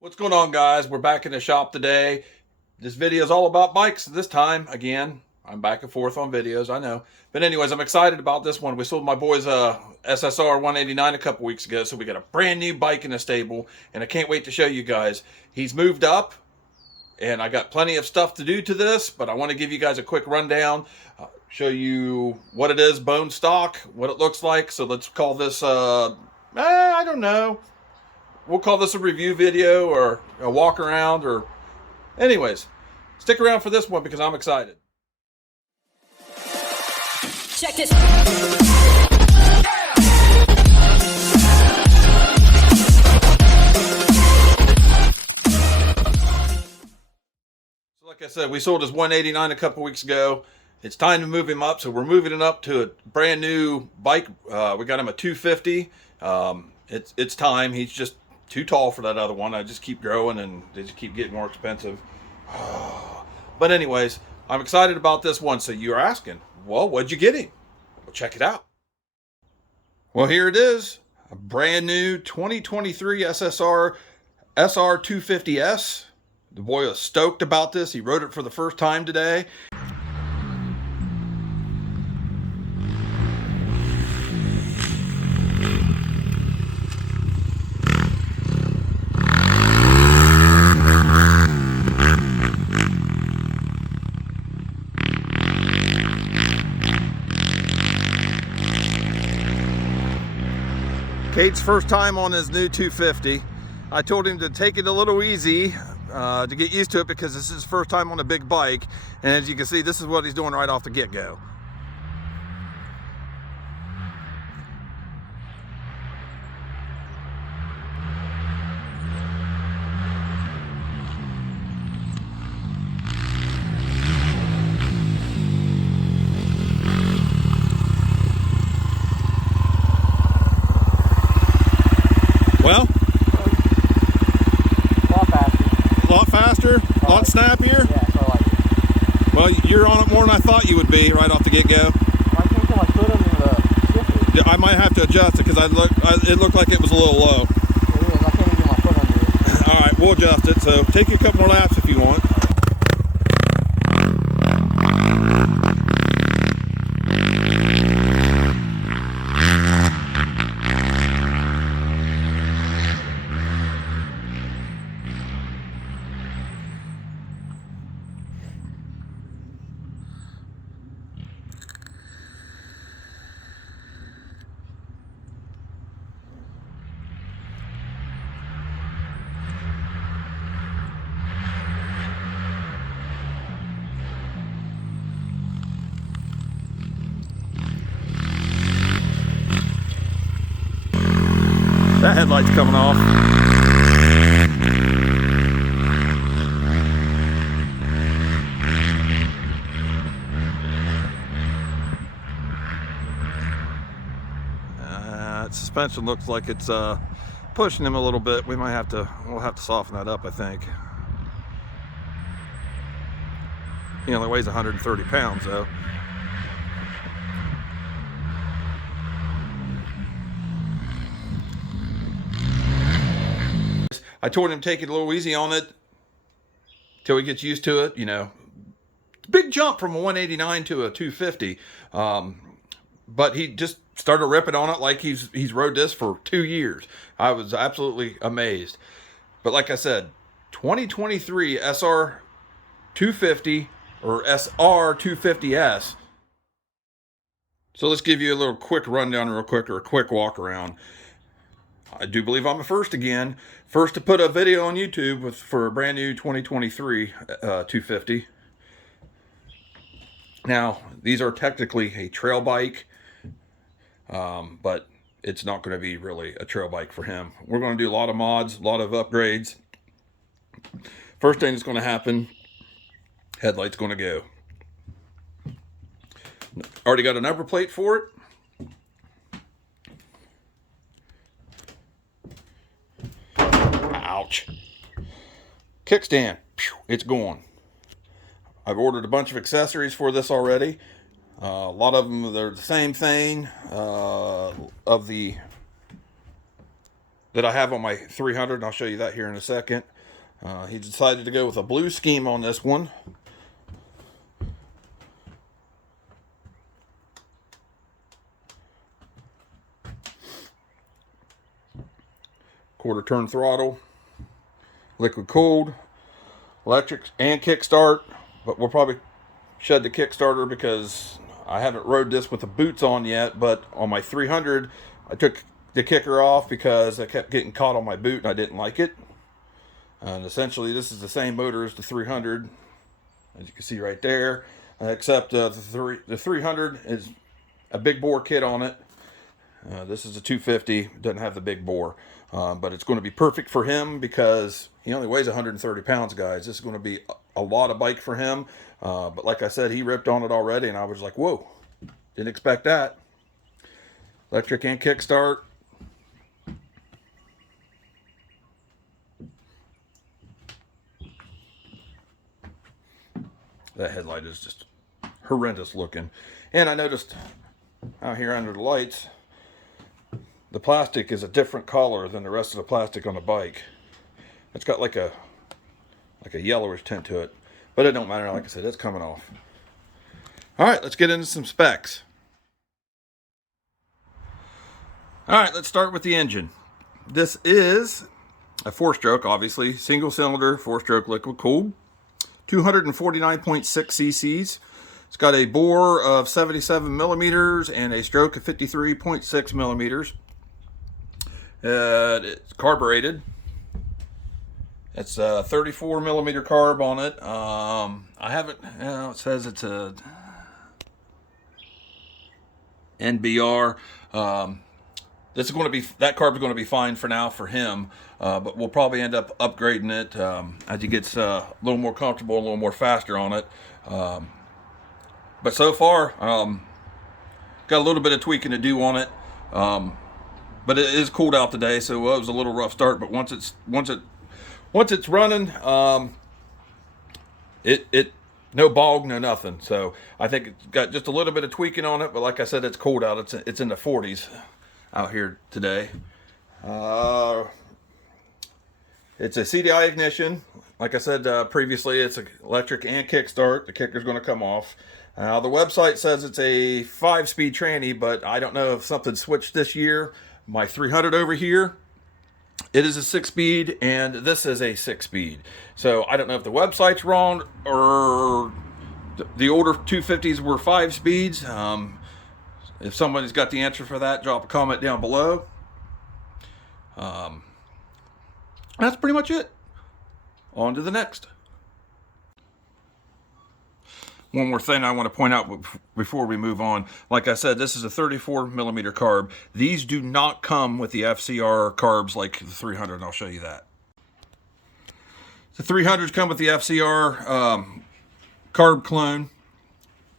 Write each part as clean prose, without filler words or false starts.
What's going on, guys? We're back in the shop today. This video is all about bikes this time. Again, I'm back and forth on videos, I know. But anyways, I'm excited about this one. We sold my boys a SSR 189 a couple weeks ago, so we got a brand new bike in the stable, and I can't wait to show you guys. He's moved up, and I got plenty of stuff to do to this, but I want to give you guys a quick rundown, show you what it is, bone stock, what it looks like. So let's call this, I don't know. We'll call this a review video or a walk around, or anyways, stick around for this one because I'm excited. Check this. So like I said, we sold his 189 a couple weeks ago. It's time to move him up, so we're moving it up to a brand new bike. We got him a 250. It's time. He's just too tall for that other one. I just keep growing and they just keep getting more expensive. But anyways, I'm excited about this one. So you're asking, well, what'd you get him? Well, check it out. Well, here it is. A brand new 2023 SSR SR250S. The boy was stoked about this. He rode it for the first time today. Kate's first time on his new 250. I told him to take it a little easy to get used to it because this is his first time on a big bike. And as you can see, this is what he's doing right off the get-go. Well, a lot faster, a lot snappier. Yeah, so I like it. Well, you're on it more than I thought you would be right off the get-go. I can't put my foot under the shifter. I might have to adjust it because it looked like it was a little low. It is. I can't even get my foot under it. All right, we'll adjust it. So take you a couple more laps if you want. That headlight's coming off. Suspension looks like it's pushing him a little bit. We'll have to soften that up, I think. He only weighs 130 pounds though. I told him to take it a little easy on it till he gets used to it. You know, big jump from a 189 to a 250. But he just started ripping on it like he's rode this for 2 years. I was absolutely amazed. But like I said, 2023 SR 250 or SR 250S. So let's give you a little quick rundown real quick, or a quick walk around. I do believe I'm the first again. First to put a video on YouTube for a brand new 2023 250. Now, these are technically a trail bike, but it's not going to be really a trail bike for him. We're going to do a lot of mods, a lot of upgrades. First thing that's going to happen, headlight's going to go. Already got a number plate for it. Ouch. Kickstand, it's going. I've ordered a bunch of accessories for this already. A lot of them, they're the same thing of the that I have on my 300, and I'll show you that here in a second. He decided to go with a blue scheme on this one. Quarter turn throttle, liquid cooled, electric and kickstart, but we'll probably shed the Kickstarter because I haven't rode this with the boots on yet. But on my 300, I took the kicker off because I kept getting caught on my boot and I didn't like it. And essentially this is the same motor as the 300, as you can see right there, except the 300 is a big bore kit on it. This is a 250, doesn't have the big bore, but it's going to be perfect for him because he only weighs 130 pounds, guys. This is going to be a lot of bike for him. But like I said, he ripped on it already, and I was like, whoa, didn't expect that. Electric and kickstart. That headlight is just horrendous looking. And I noticed out here under the lights, the plastic is a different color than the rest of the plastic on the bike. It's got like a yellowish tint to it, but it don't matter. Like I said, it's coming off. All right, let's get into some specs. All right, let's start with the engine. This is a 4-stroke, obviously, single cylinder, 4-stroke liquid cooled, 249.6 cc's. It's got a bore of 77 millimeters and a stroke of 53.6 millimeters. It's carbureted. It's a 34 millimeter carb on it. I haven't, it says it's a NBR. This is going to be, that carb is going to be fine for now for him, but we'll probably end up upgrading it as he gets a little more comfortable, a little more faster on it. But so far, got a little bit of tweaking to do on it. But it is cooled out today, so it was a little rough start. But once it's running, it no bog, no nothing. So I think it's got just a little bit of tweaking on it. But like I said, it's cooled out. It's in the 40s out here today. It's a CDI ignition. Like I said previously, it's an electric and kickstart. The kicker's going to come off. The website says it's a 5-speed tranny, but I don't know if something switched this year. My 300 over here, it is a 6-speed, and this is a 6-speed. So I don't know if the website's wrong or the older 250s were 5 speeds. If somebody's got the answer for that, drop a comment down below. That's pretty much it. On to the next. One more thing I want to point out before we move on. Like I said, this is a 34 millimeter carb. These do not come with the FCR carbs like the 300, and I'll show you that. The 300s come with the FCR carb clone.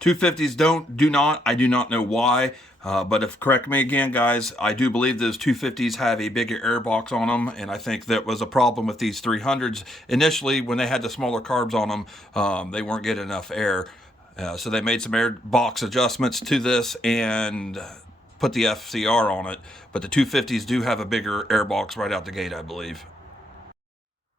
250s do not. I do not know why. But if correct me again, guys, I do believe those 250s have a bigger air box on them, and I think that was a problem with these 300s. Initially, when they had the smaller carbs on them, they weren't getting enough air. So they made some air box adjustments to this and put the FCR on it. But the 250s do have a bigger air box right out the gate, I believe.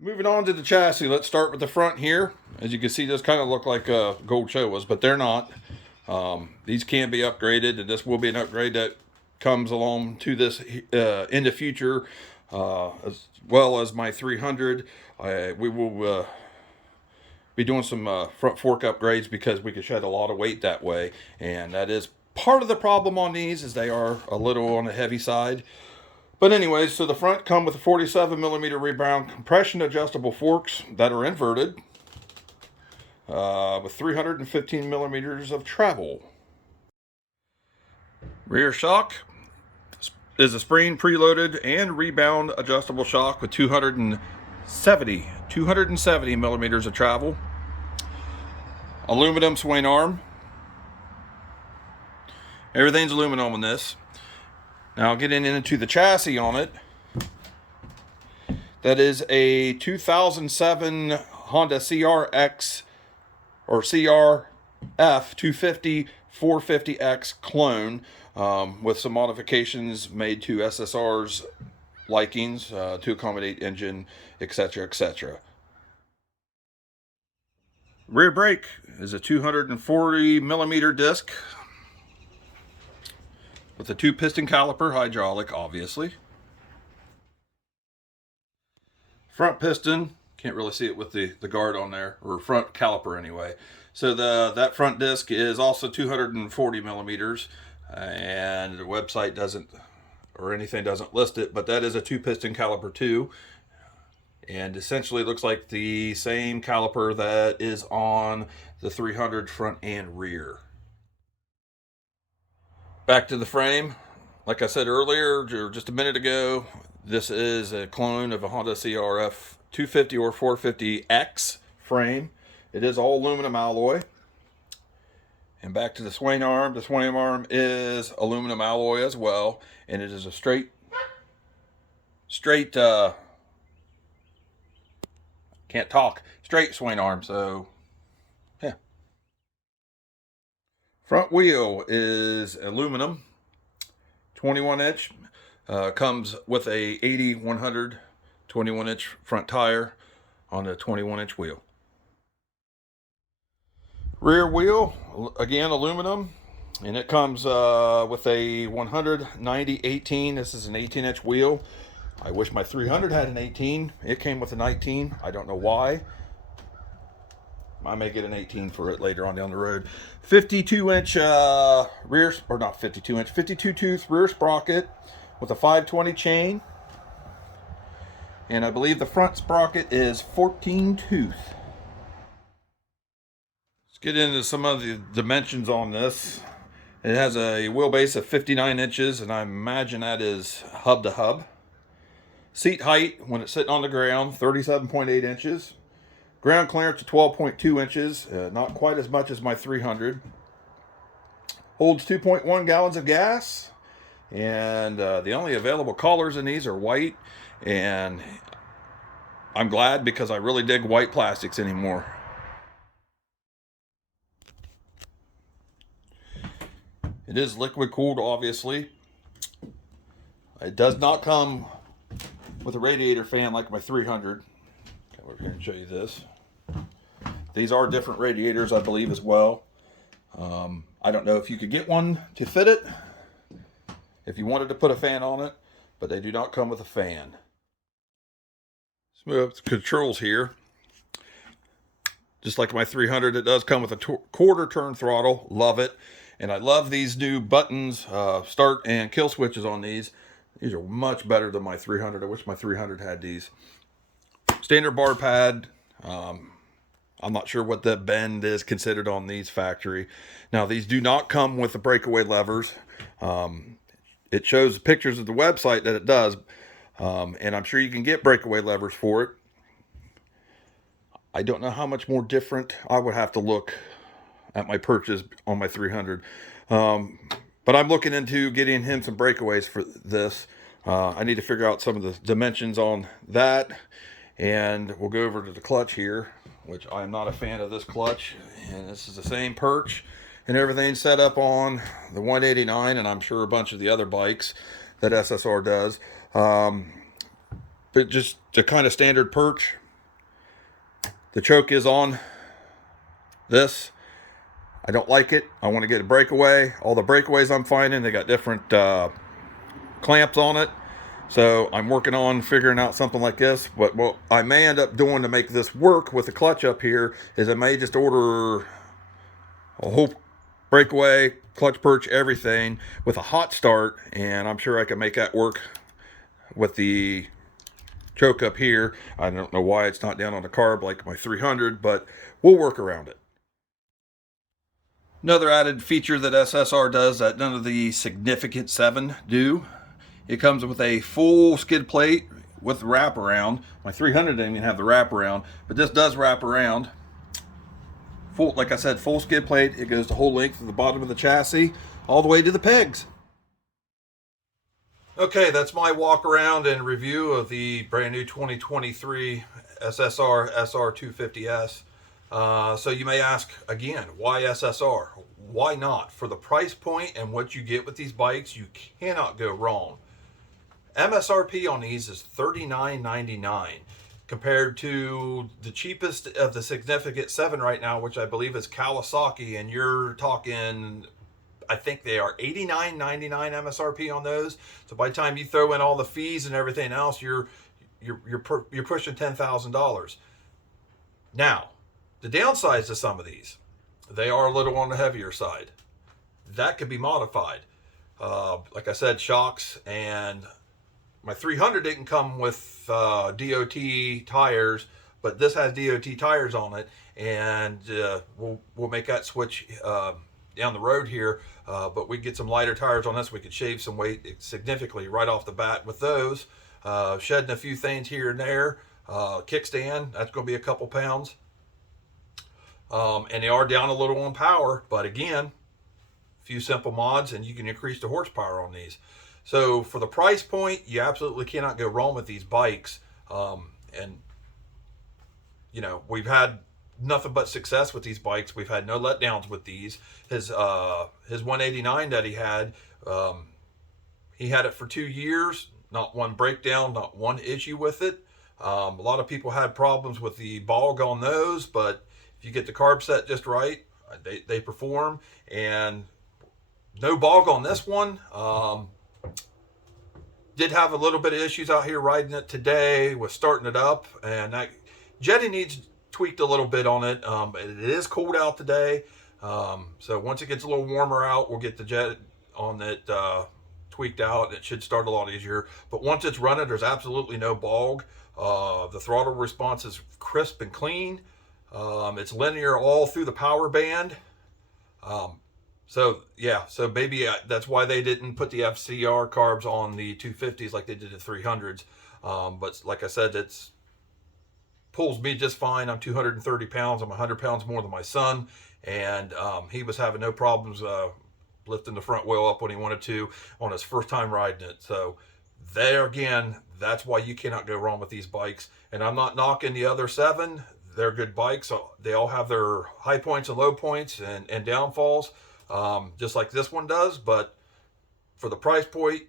Moving on to the chassis, let's start with the front here. As you can see, those kind of look like gold Showas, but they're not. These can be upgraded, and this will be an upgrade that comes along to this in the future, as well as my 300. We will be doing some front fork upgrades because we can shed a lot of weight that way, and that is part of the problem on these, is they are a little on the heavy side. But anyways, so the front come with a 47 millimeter rebound compression adjustable forks that are inverted, with 315 millimeters of travel. Rear shock is a spring preloaded and rebound adjustable shock with 270 millimeters of travel. Aluminum swing arm. Everything's aluminum on this. Now getting into the chassis on it, that is a 2007 Honda CRX or CRF 250 450X clone, with some modifications made to SSR's likings to accommodate engine, etc., etc. Rear brake is a 240 millimeter disc with a 2-piston caliper, hydraulic, obviously. Front piston, can't really see it with the guard on there, or front caliper anyway. So that front disc is also 240 millimeters, and the website doesn't, or anything doesn't list it, but that is a 2-piston caliper too. And essentially it looks like the same caliper that is on the 300 front and rear. Back to the frame. Like I said earlier, or just a minute ago, this is a clone of a Honda CRF 250 or 450X frame. It is all aluminum alloy. And back to the swing arm. The swing arm is aluminum alloy as well, and it is a straight can't talk, straight swing arm. So yeah. Front wheel is aluminum, 21 inch, comes with a 80/100 21 inch front tire on a 21 inch wheel. Rear wheel, again aluminum, and it comes with a 190/18. This is an 18 inch wheel. I wish my 300 had an 18. It came with a 19. I don't know why. I may get an 18 for it later on down the road. 52 inch rear, or not 52 inch, 52 tooth rear sprocket with a 520 chain. And I believe the front sprocket is 14 tooth. Let's get into some of the dimensions on this. It has a wheelbase of 59 inches, and I imagine that is hub to hub. Seat height, when it's sitting on the ground, 37.8 inches. Ground clearance of 12.2 inches, not quite as much as my 300. Holds 2.1 gallons of gas, and the only available colors in these are white, and I'm glad because I really dig white plastics anymore. It is liquid cooled, obviously. It does not come with a radiator fan like my 300. Okay, we're going to show you this. These are different radiators, I believe, as well. I don't know if you could get one to fit it if you wanted to put a fan on it, but they do not come with a fan. Let's move up the controls here. Just like my 300, it does come with a quarter turn throttle. Love it. And I love these new buttons, start and kill switches on these. These are much better than my 300. I wish my 300 had these. Standard bar pad. I'm not sure what the bend is considered on these factory. Now, these do not come with the breakaway levers. It shows pictures of the website that it does. And I'm sure you can get breakaway levers for it. I don't know how much more different. I would have to look at my purchase on my 300. But I'm looking into getting him some breakaways for this. I need to figure out some of the dimensions on that. And we'll go over to the clutch here, which I'm not a fan of this clutch. And this is the same perch and everything set up on the 189, and I'm sure a bunch of the other bikes that SSR does. But just the kind of standard perch. The choke is on this. I don't like it. I want to get a breakaway. All the breakaways I'm finding, they got different clamps on it. So I'm working on figuring out something like this. But what I may end up doing to make this work with the clutch up here is I may just order a whole breakaway, clutch perch, everything with a hot start. And I'm sure I can make that work with the choke up here. I don't know why it's not down on the carb like my 300, but we'll work around it. Another added feature that SSR does that none of the Significant 7 do. It comes with a full skid plate with wraparound. My 300 didn't even have the wraparound, but this does wrap around. Full, like I said, full skid plate. It goes the whole length of the bottom of the chassis, all the way to the pegs. Okay, that's my walk around and review of the brand new 2023 SSR SR250S. So you may ask again, why SSR? Why not? For the price point and what you get with these bikes, you cannot go wrong. MSRP on these is $39.99 compared to the cheapest of the significant 7 right now, which I believe is Kawasaki, and you're talking, I think they are $89.99 MSRP on those. So by the time you throw in all the fees and everything else, you're pushing $10,000. Now, the downsides to some of these, they are a little on the heavier side. That could be modified. Like I said, shocks, and my 300 didn't come with DOT tires, but this has DOT tires on it, and we'll make that switch down the road here. But we get some lighter tires on this. We could shave some weight significantly right off the bat with those. Shedding a few things here and there. Kickstand, that's going to be a couple pounds. And they are down a little on power, but again, a few simple mods and you can increase the horsepower on these. So for the price point, you absolutely cannot go wrong with these bikes. And you know, we've had nothing but success with these bikes. We've had no letdowns with these. His 189 that he had it for 2 years, not one breakdown, not one issue with it. A lot of people had problems with the bog on those, but if you get the carb set just right, they perform. And no bog on this one. Did have a little bit of issues out here riding it today with starting it up, and that jetty needs tweaked a little bit on it. It is cold out today, so once it gets a little warmer out, we'll get the jet on it tweaked out. It should start a lot easier, but once it's running, there's absolutely no bog. The throttle response is crisp and clean. It's linear all through the power band. So yeah, so maybe that's why they didn't put the FCR carbs on the 250s like they did the 300s. But like I said, it's pulls me just fine. I'm 230 pounds. I'm 100 pounds more than my son, and he was having no problems lifting the front wheel up when he wanted to on his first time riding it. So there again, that's why you cannot go wrong with these bikes. And I'm not knocking the other 7. They're good bikes. They all have their high points and low points and downfalls, just like this one does. But for the price point,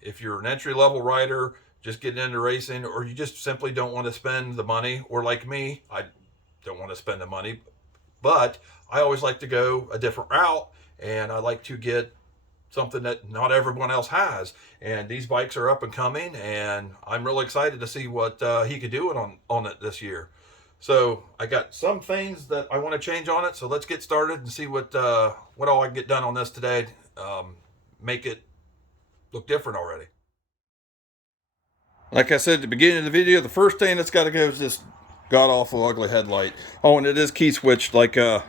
if you're an entry-level rider, just getting into racing, or you just simply don't want to spend the money, or like me, I don't want to spend the money, but I always like to go a different route, and I like to get something that not everyone else has. And these bikes are up and coming, and I'm really excited to see what he could do on it this year. So I got some things that I want to change on it. So let's get started and see what all I can get done on this today. Make it look different already. Like I said at the beginning of the video, the first thing that's got to go is this god-awful ugly headlight. Oh, and it is key switched like all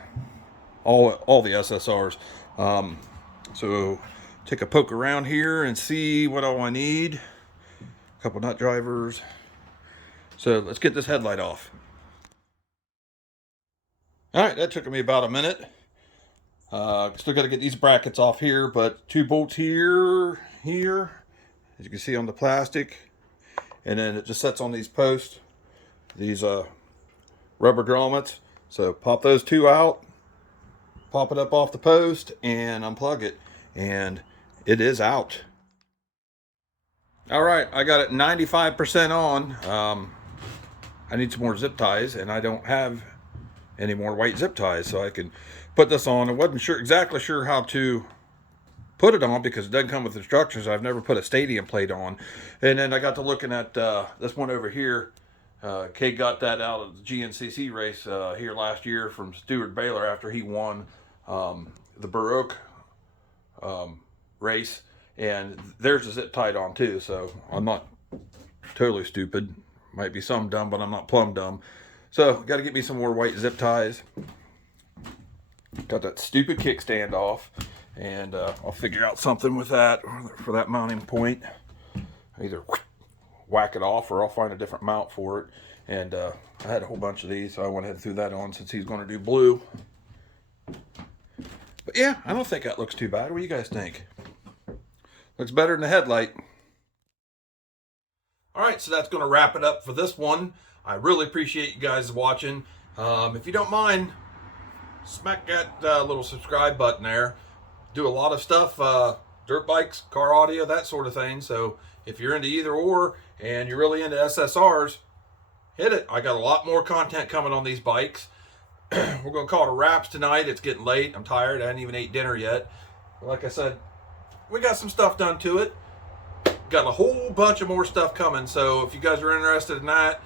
the SSRs. So take a poke around here and see what all I need. A couple nut drivers. So let's get this headlight off. All right, that took me about a minute. Still got to get these brackets off here, but 2 bolts here, as you can see on the plastic, and then it just sets on these posts, these rubber grommets. So pop those 2 out, pop it up off the post, and unplug it, and it is out. All right, I got it 95% on. I need some more zip ties, and I don't have any more white zip ties, so I can put this on. I wasn't exactly sure how to put it on because it doesn't come with instructions. I've never put a stadium plate on. And then I got to looking at this one over here. Kate got that out of the GNCC race here last year from Stuart Baylor after he won the Baroque race, and there's a zip tied on too. So I'm not totally stupid. Might be some dumb, but I'm not plumb dumb. So got to get me some more white zip ties. Got that stupid kickstand off, and I'll figure out something with that for that mounting point. Either whack it off, or I'll find a different mount for it. And I had a whole bunch of these, so I went ahead and threw that on since he's going to do blue. But yeah, I don't think that looks too bad. What do you guys think? Looks better than the headlight. All right, so that's going to wrap it up for this one. I really appreciate you guys watching. If you don't mind, smack that little subscribe button there. Do a lot of stuff dirt bikes, car audio, that sort of thing. So if you're into either or and you're really into SSRs, hit it. I got a lot more content coming on these bikes. We're going to call it a wraps tonight. It's getting late. I'm tired. I hadn't even ate dinner yet. Like I said, we got some stuff done to it. Got a whole bunch of more stuff coming. So if you guys are interested in that,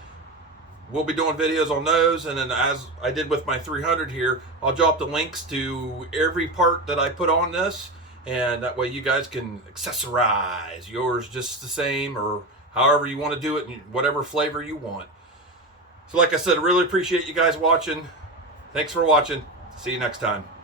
we'll be doing videos on those. And then as I did with my 300 here, I'll drop the links to every part that I put on this. And that way you guys can accessorize yours just the same, or however you want to do it, in whatever flavor you want. So like I said, I really appreciate you guys watching. Thanks for watching. See you next time.